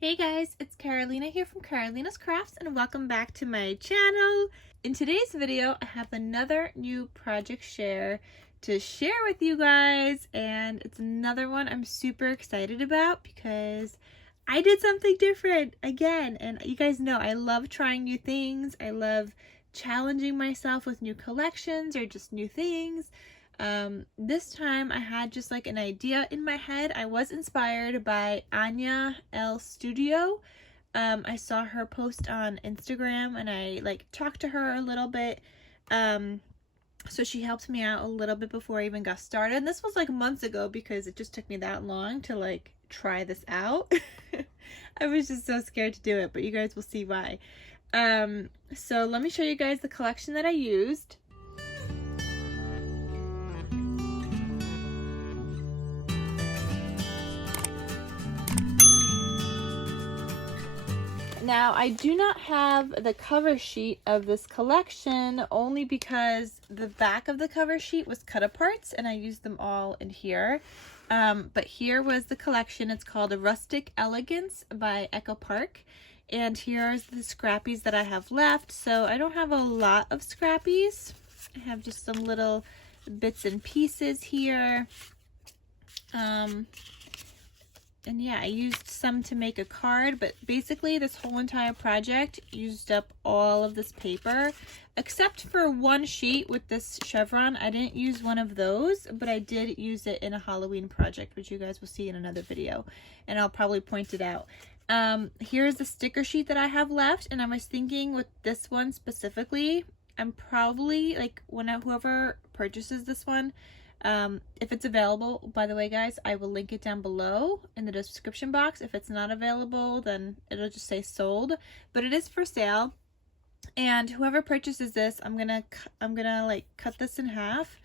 Hey guys, it's Carolina here from KarolinasKrafts and welcome back to my channel. In today's video, I have another new project share to share with you guys, and it's another one I'm super excited about because I did something different again. And you guys know I love trying new things. I love challenging myself with new collections or just new things. This time I had just like an idea in my head. I was inspired by inkWELL Studio. I saw her post on Instagram and I like talked to her a little bit. So she helped me out a little bit before I even got started. And this was like months ago because it just took me that long to like try this out. I was just so scared to do it, but you guys will see why. So let me show you guys the collection that I used. Now, I do not have the cover sheet of this collection only because the back of the cover sheet was cut apart and I used them all in here. But here was the collection. It's called Rustic Elegance by Echo Park. And here's the scrappies that I have left. So I don't have a lot of scrappies. I have just some little bits and pieces here. And yeah, I used some to make a card, but basically this whole entire project used up all of this paper, except for one sheet with this chevron. I didn't use one of those, but I did use it in a Halloween project, which you guys will see in another video, and I'll probably point it out. Here's the sticker sheet that I have left, and I was thinking with this one specifically, I'm probably, like, whoever purchases this one, if it's available, by the way guys, I will link it down below in the description box. If it's not available, then it'll just say sold, but it is for sale. And whoever purchases this, I'm gonna like cut this in half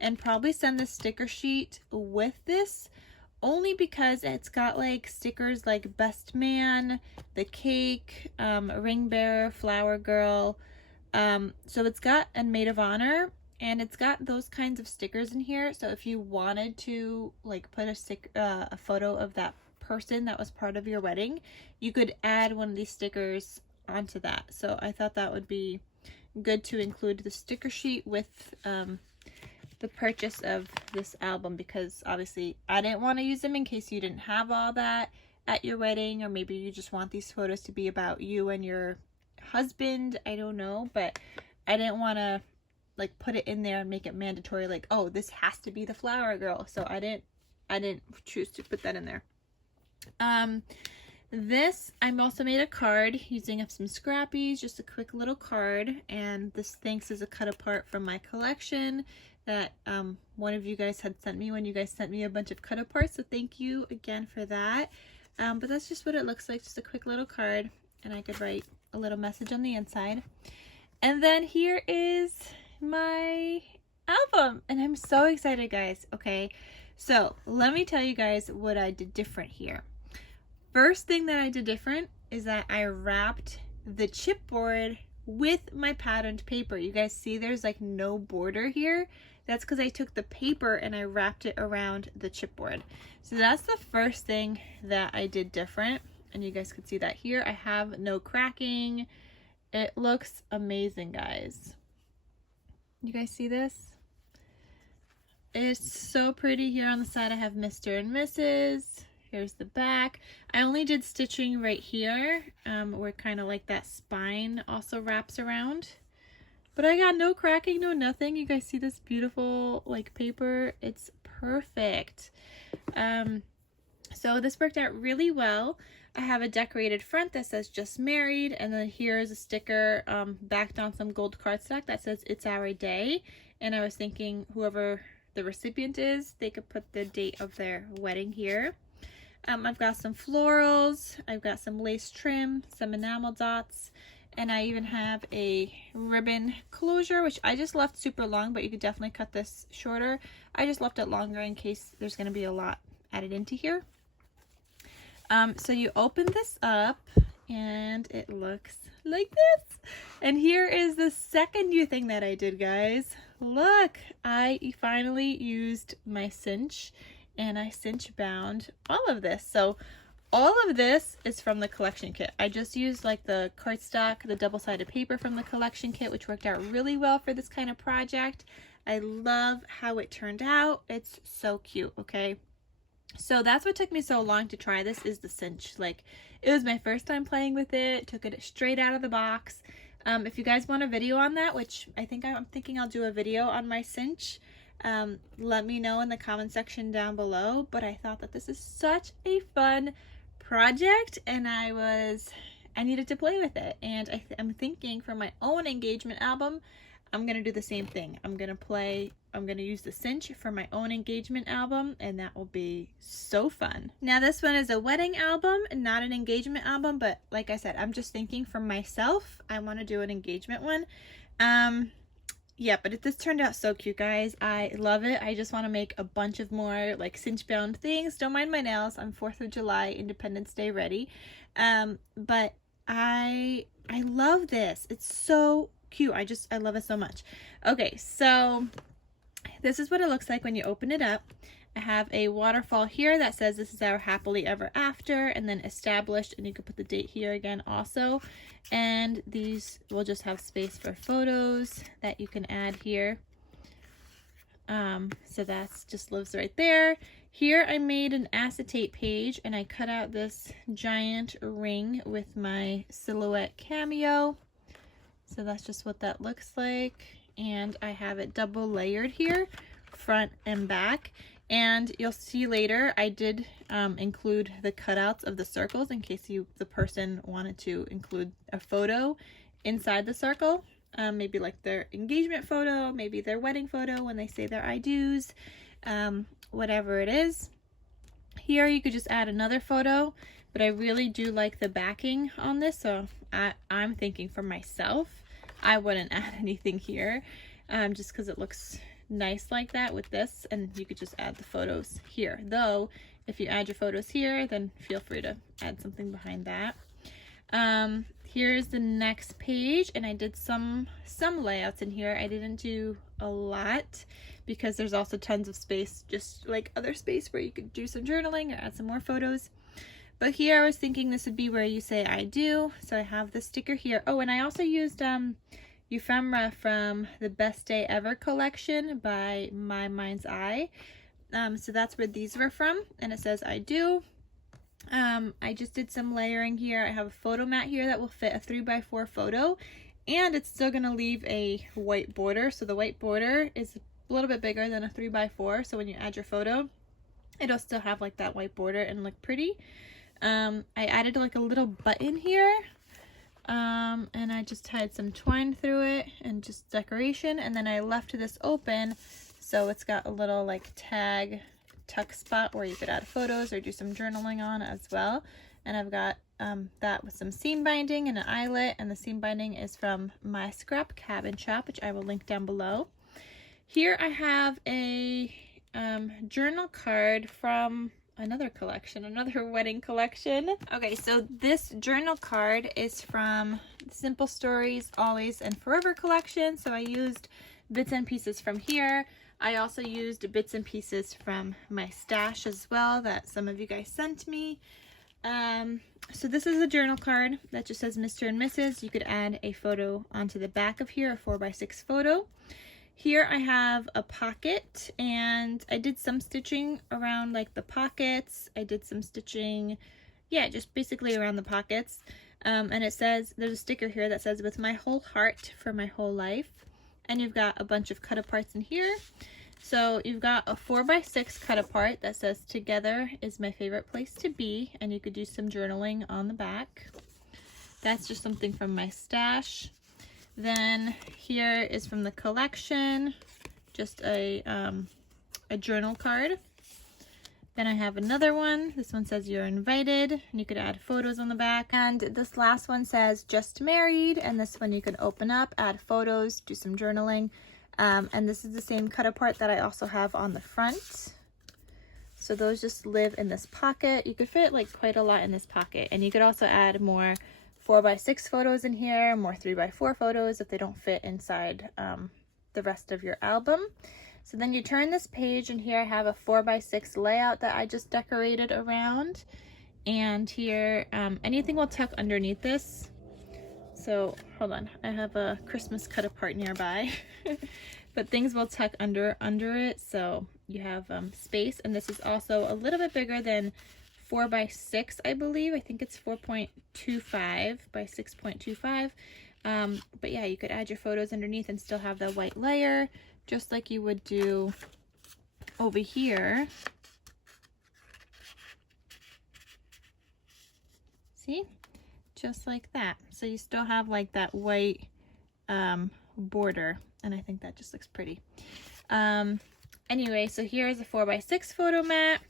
and probably send the sticker sheet with this, only because it's got like stickers like best man, the cake, ring bearer, flower girl, so it's got a maid of honor. And it's got those kinds of stickers in here. So if you wanted to like put a photo of that person that was part of your wedding, you could add one of these stickers onto that. So I thought that would be good to include the sticker sheet with the purchase of this album, because obviously I didn't want to use them in case you didn't have all that at your wedding, or maybe you just want these photos to be about you and your husband. I don't know, but I didn't want to like put it in there and make it mandatory, like, oh, this has to be the flower girl. So I didn't choose to put that in there. This, I'm also made a card using up some scrappies, just a quick little card, and this thanks is a cut apart from my collection that one of you guys had sent me when you guys sent me a bunch of cut aparts, so thank you again for that. But that's just what it looks like, just a quick little card, and I could write a little message on the inside. And then here is my album, and I'm so excited, guys. Okay, so let me tell you guys what I did different here. First thing that I did different is that I wrapped the chipboard with my patterned paper. You guys see there's like no border here. That's because I took the paper and I wrapped it around the chipboard. So that's the first thing that I did different, and you guys could see that here. I have no cracking. It looks amazing, guys. You guys see this? It's so pretty. Here on the side I have Mr. and Mrs. Here's the back. I only did stitching right here, where kind of like that spine also wraps around. But I got no cracking, no nothing. You guys see this beautiful like paper? It's perfect. So this worked out really well. I have a decorated front that says just married, and then here is a sticker backed on some gold cardstock that says it's our day. And I was thinking whoever the recipient is, they could put the date of their wedding here. I've got some florals, I've got some lace trim, some enamel dots, and I even have a ribbon closure, which I just left super long, but you could definitely cut this shorter. I just left it longer in case there's going to be a lot added into here. So you open this up and it looks like this. And here is the second new thing that I did, guys. Look, I finally used my cinch and I cinch bound all of this. So all of this is from the collection kit. I just used like the cardstock, the double-sided paper from the collection kit, which worked out really well for this kind of project. I love how it turned out. It's so cute, okay? So that's what took me so long to try this, is the cinch. Like, it was my first time playing with it, took it straight out of the box. If you guys want a video on that, which I'm thinking I'll do a video on my cinch, let me know in the comment section down below. But I thought that this is such a fun project, and I needed to play with it. And I'm thinking for my own engagement album, I'm gonna do the same thing. I'm gonna use the cinch for my own engagement album, and that will be so fun. Now this one is a wedding album, not an engagement album, but like I said, I'm just thinking for myself, I want to do an engagement one. Yeah, but this turned out so cute, guys. I love it. I just want to make a bunch of more like cinch bound things. Don't mind my nails. I'm 4th of July Independence Day ready. But I love this. It's so cute. I love it so much. Okay, so this is what it looks like when you open it up. I have a waterfall here that says this is our happily ever after, and then established, and you can put the date here again also. And these will just have space for photos that you can add here. So that's just lives right there. Here I made an acetate page, and I cut out this giant ring with my silhouette cameo. So that's just what that looks like. And I have it double layered here, front and back. And you'll see later, I did include the cutouts of the circles in case the person wanted to include a photo inside the circle. Maybe like their engagement photo, maybe their wedding photo when they say their I do's, whatever it is. Here you could just add another photo, but I really do like the backing on this, so I'm thinking for myself, I wouldn't add anything here, just because it looks nice like that with this, and you could just add the photos here. Though, if you add your photos here, then feel free to add something behind that. Here's the next page, and I did some layouts in here. I didn't do a lot because there's also tons of space, just like other space where you could do some journaling or add some more photos. But here I was thinking this would be where you say I do. So I have the sticker here. Oh, and I also used ephemera from the Best Day Ever collection by My Mind's Eye. So that's where these were from, and it says I do. I just did some layering here. I have a photo mat here that will fit a 3x4 photo, and it's still gonna leave a white border. So the white border is a little bit bigger than a 3x4. So when you add your photo, it'll still have like that white border and look pretty. I added like a little button here, and I just tied some twine through it and just decoration, and then I left this open so it's got a little like tag tuck spot where you could add photos or do some journaling on as well. And I've got that with some seam binding and an eyelet, and the seam binding is from My Scrap Cabin Shop, which I will link down below. Here I have a journal card from another collection, another wedding collection. Okay, so this journal card is from Simple Stories Always and Forever collection. So I used bits and pieces from here. I also used bits and pieces from my stash as well that some of you guys sent me. So this is a journal card that just says Mr. and Mrs. You could add a photo onto the back of here, a 4x6 photo. Here I have a pocket, and I did some stitching around like the pockets. I did some stitching, yeah, just basically around the pockets. And it says, there's a sticker here that says with my whole heart for my whole life. And you've got a bunch of cut aparts in here. So you've got a 4x6 cut apart that says together is my favorite place to be. And you could do some journaling on the back. That's just something from my stash. Then here is from the collection, just a journal card. Then I have another one. This one says you're invited, and you could add photos on the back. And this last one says just married, and this one you could open up, add photos, do some journaling. And this is the same cut apart that I also have on the front. So those just live in this pocket. You could fit like quite a lot in this pocket, and you could also add more 4x6 photos in here, more 3x4 photos if they don't fit inside the rest of your album. So then you turn this page, and here I have a 4x6 layout that I just decorated around. And here, anything will tuck underneath this. So hold on, I have a Christmas cut apart nearby. But things will tuck under it, so you have space. And this is also a little bit bigger than 4 by 6, I believe. I think it's 4.25 by 6.25. But yeah, you could add your photos underneath and still have the white layer, just like you would do over here. See? Just like that. So you still have like that white border, and I think that just looks pretty. Anyway, so here's a 4 by 6 photo mat.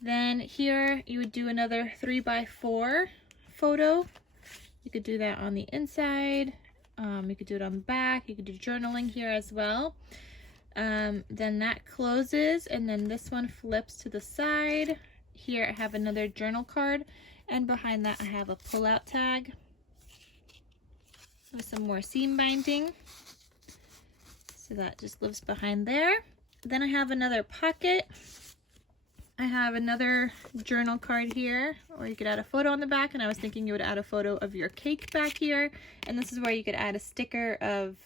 Then here you would do another 3 by 4 photo. You could do that on the inside. You could do it on the back. You could do journaling here as well. Then that closes, and then this one flips to the side. Here I have another journal card, and behind that I have a pull-out tag with some more seam binding. So that just lives behind there. Then I have another pocket. I have another journal card here, or you could add a photo on the back, and I was thinking you would add a photo of your cake back here. And this is where you could add a sticker of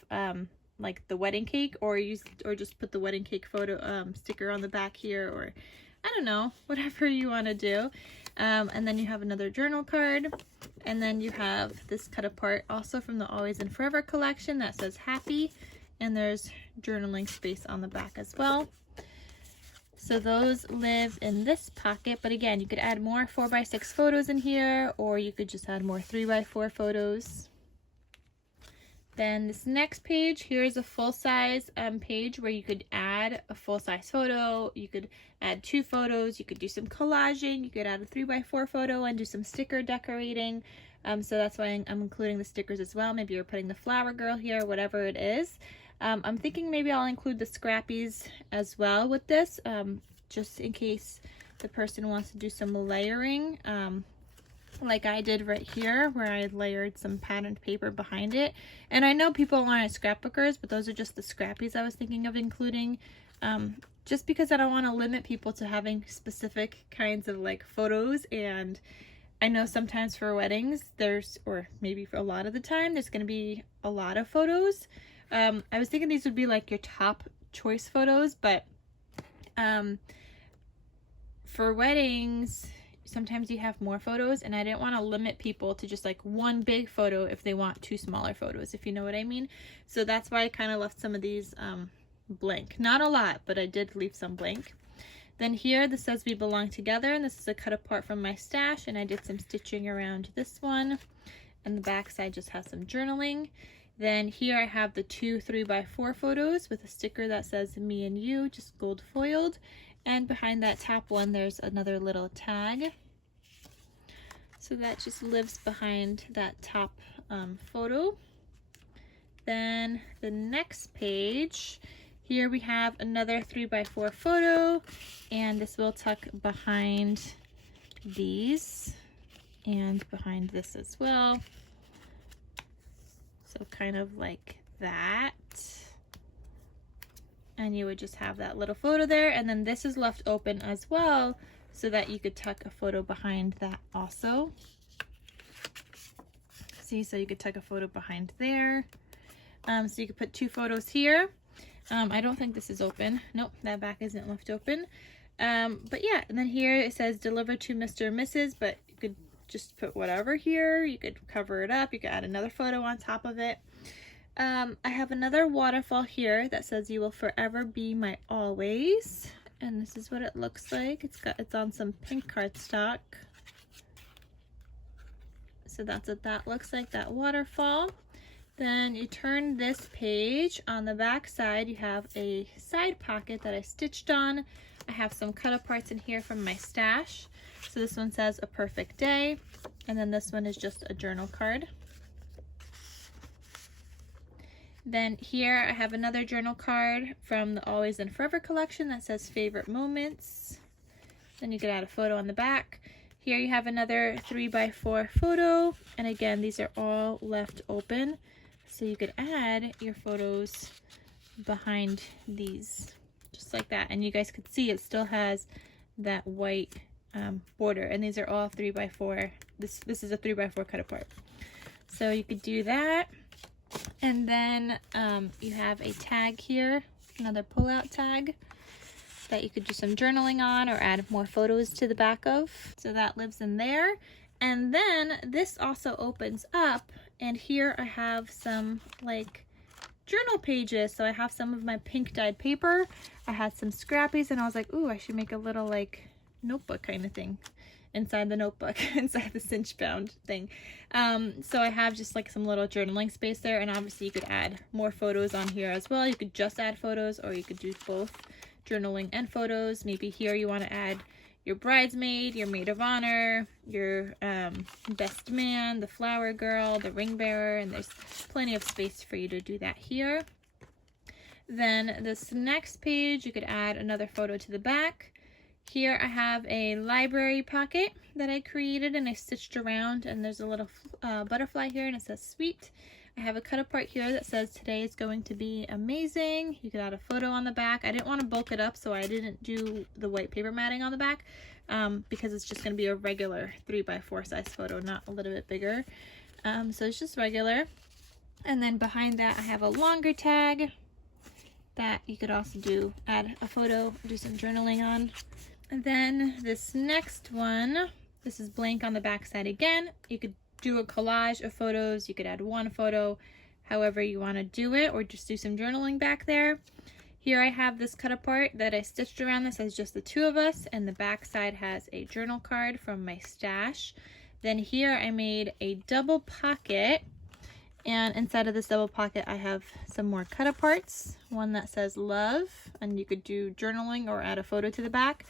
like the wedding cake, or just put the wedding cake photo sticker on the back here, or I don't know, whatever you want to do. And then you have another journal card, and then you have this cut apart also from the Always and Forever collection that says happy, and there's journaling space on the back as well. So those live in this pocket, but again, you could add more 4 by 6 photos in here, or you could just add more 3 by 4 photos. Then this next page, here's a full-size page where you could add a full-size photo. You could add 2 photos. You could do some collaging. You could add a 3 by 4 photo and do some sticker decorating. So that's why I'm including the stickers as well. Maybe you're putting the flower girl here, whatever it is. I'm thinking maybe I'll include the scrappies as well with this, just in case the person wants to do some layering. Like I did right here, where I layered some patterned paper behind it. And I know people aren't scrapbookers, but those are just the scrappies I was thinking of including, just because I don't want to limit people to having specific kinds of like photos. And I know sometimes for weddings or maybe for a lot of the time, there's going to be a lot of photos. I was thinking these would be like your top choice photos, but for weddings, sometimes you have more photos, and I didn't want to limit people to just like one big photo if they want 2 smaller photos, if you know what I mean. So that's why I kind of left some of these blank. Not a lot, but I did leave some blank. Then here, this says we belong together, and this is a cut apart from my stash, and I did some stitching around this one. And the back side just has some journaling. Then here I have the 2 3 by 4 photos with a sticker that says me and you, just gold foiled. And behind that top one, there's another little tag. So that just lives behind that top photo. Then the next page, here we have another 3 by 4 photo, and this will tuck behind these and behind this as well. So kind of like that. And you would just have that little photo there, and then this is left open as well so that you could tuck a photo behind that also. See, so you could tuck a photo behind there. So you could put 2 photos here. I don't think this is open. Nope, that back isn't left open. But yeah, and then here it says deliver to Mr. and Mrs., but you could just put whatever here. You could cover it up. You could add another photo on top of it. I have another waterfall here that says you will forever be my always, and this is what it looks like. It's on some pink cardstock. So that's what that looks like, that waterfall. Then you turn this page. On the back side you have a side pocket that I stitched on. I have some cut aparts in here from my stash. So this one says a perfect day, and then this one is just a journal card. Then here I have another journal card from the Always and Forever collection that says favorite moments. Then you could add a photo on the back. Here you have another 3 by 4 photo, and again these are all left open, so you could add your photos behind these just like that. And you guys could see it still has that white border, and these are all 3x4. This is a 3x4 cut apart. So you could do that. And then you have a tag here, another pull-out tag that you could do some journaling on or add more photos to the back of. So that lives in there. And then this also opens up, and here I have some like journal pages. So I have some of my pink dyed paper. I had some scrappies, and I was like, ooh, I should make a little like notebook kind of thing inside the notebook, inside the cinch bound thing. So I have just like some little journaling space there, and obviously you could add more photos on here as well. You could just add photos, or you could do both journaling and photos. Maybe here you want to add your bridesmaid, your maid of honor, your best man, the flower girl, the ring bearer, and there's plenty of space for you to do that here. Then this next page, you could add another photo to the back. Here I have a library pocket that I created and I stitched around, and there's a little butterfly here and it says sweet. I have a cut apart here that says today is going to be amazing. You could add a photo on the back. I didn't want to bulk it up, so I didn't do the white paper matting on the back because it's just going to be a regular 3x4 size photo, not a little bit bigger. So it's just regular. And then behind that I have a longer tag that you could also add a photo, do some journaling on. And then this next one, this is blank on the back side again. You could do a collage of photos. You could add one photo, however you want to do it, or just do some journaling back there. Here I have this cut apart that I stitched around. This as just the two of us, and the back side has a journal card from my stash. Then here I made a double pocket, and inside of this double pocket I have some more cut aparts. One that says love, and you could do journaling or add a photo to the back.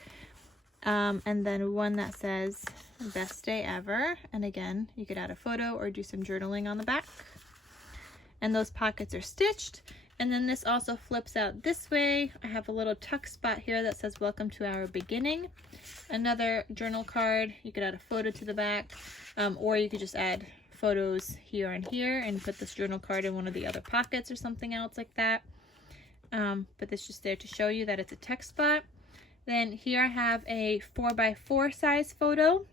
And then one that says best day ever, and again you could add a photo or do some journaling on the back. And those pockets are stitched. And then this also flips out this way. I have a little tuck spot here that says welcome to our beginning. Another journal card, you could add a photo to the back, or you could just add photos here and here and put this journal card in one of the other pockets or something else like that. But it's just there to show you that it's a text spot. Then here I have a 4x4 size photo.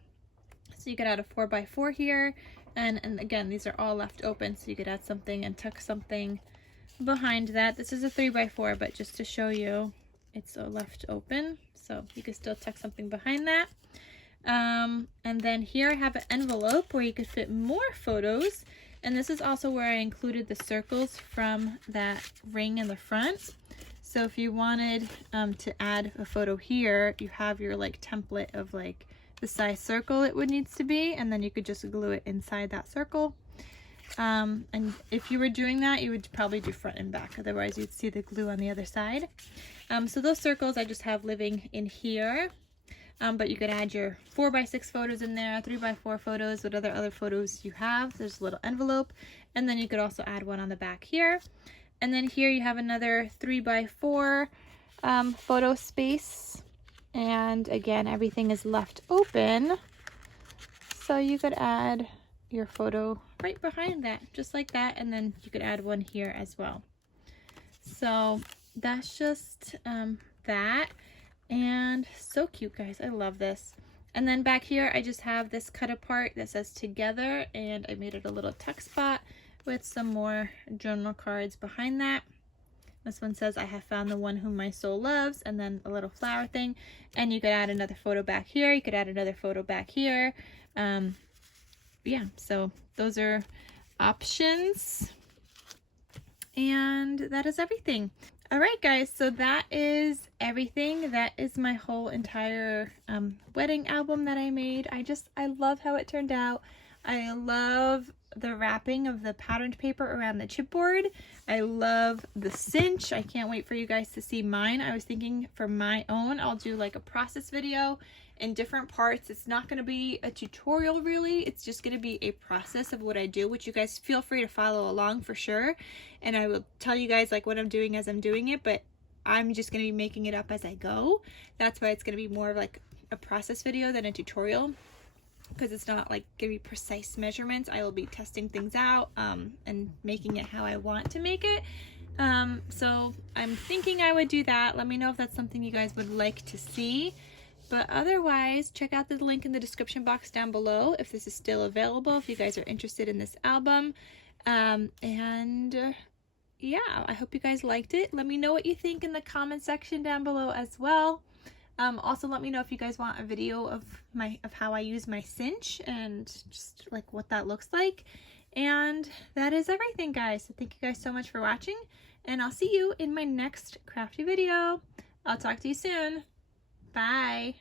So you could add a 4x4 here. And again, these are all left open, so you could add something and tuck something behind that. This is a 3x4, but just to show you, it's left open. So you could still tuck something behind that. And then here I have an envelope where you could fit more photos. And this is also where I included the circles from that ring in the front. So if you wanted to add a photo here, you have your like template of like the size circle it would need to be, and then you could just glue it inside that circle. And if you were doing that, you would probably do front and back, otherwise you'd see the glue on the other side. So those circles I just have living in here, but you could add your 4x6 photos in there, 3x4 photos, what other photos you have. There's a little envelope, and then you could also add one on the back here. And then here you have another 3x4 photo space. And again, everything is left open. So you could add your photo right behind that, just like that. And then you could add one here as well. So that's just that. And so cute, guys. I love this. And then back here, I just have this cut apart that says together. And I made it a little tuck spot with some more journal cards behind that. This one says, I have found the one whom my soul loves, and then a little flower thing. And you could add another photo back here. You could add another photo back here. Yeah, so those are options. And that is everything. All right, guys, so that is everything. That is my whole entire wedding album that I made. I love how it turned out. I love the wrapping of the patterned paper around the chipboard. I love the cinch. I can't wait for you guys to see mine. I was thinking for my own, I'll do like a process video in different parts. It's not going to be a tutorial really. It's just going to be a process of what I do, which you guys feel free to follow along for sure. And I will tell you guys like what I'm doing as I'm doing it, but I'm just going to be making it up as I go. That's why it's going to be more of like a process video than a tutorial, because it's not like give me precise measurements. I will be testing things out and making it how I want to make it. So I'm thinking I would do that. Let me know if that's something you guys would like to see. But otherwise, check out the link in the description box down below if this is still available, if you guys are interested in this album. Yeah, I hope you guys liked it. Let me know what you think in the comment section down below as well. Also, let me know if you guys want a video of how I use my cinch and just like what that looks like. And that is everything, guys. So thank you guys so much for watching, and I'll see you in my next crafty video. I'll talk to you soon. Bye.